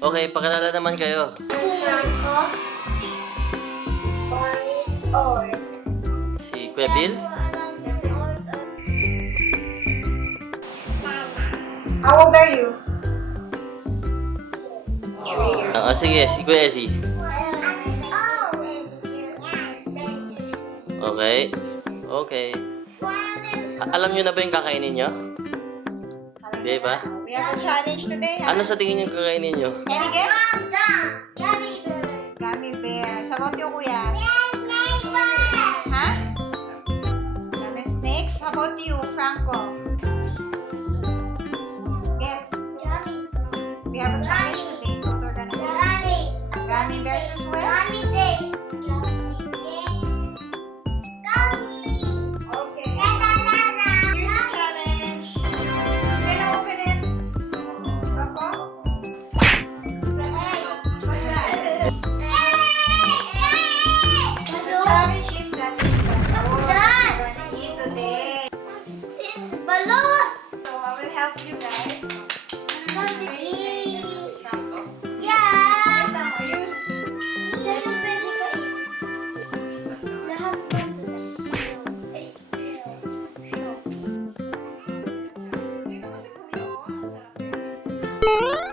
Okay, pakilala naman kayo. Franco. Orange. Si Kuya Bill? How old are you? Sige, si Kuya Ezi. Okay. Okay. Alam nyo na ba yung kakainin nyo? Hindi ba? We have a challenge today, ha? Ano sa tingin yung kakainin nyo? Any guess? Gummy bear. Gummy bear. Sa about you, kuya? Ha? Gummy snakes? How about you, Franco? Guess. Gummy. We have a challenge today, so we're gonna do gummy bears as well. Gummy day. Okay. Here's the challenge. Who's gonna open it? Franco? What's that? The challenge is that we're gonna eat today. This balloon. So I will help you guys. Yeah. Ito mo yun. Isa yung pwede ka lahat ng Dito mo si Kuya. Oh, ang sarap.